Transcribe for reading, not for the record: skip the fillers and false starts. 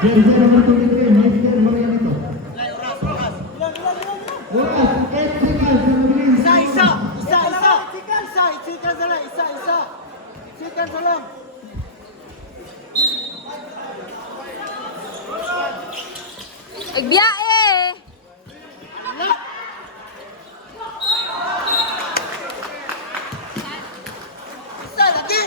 Jersey nomor 23, Michael Marianito. Oras, 8 seconds na mabilis. Isa. Seconds lang. Agbiyae! Isa lagi.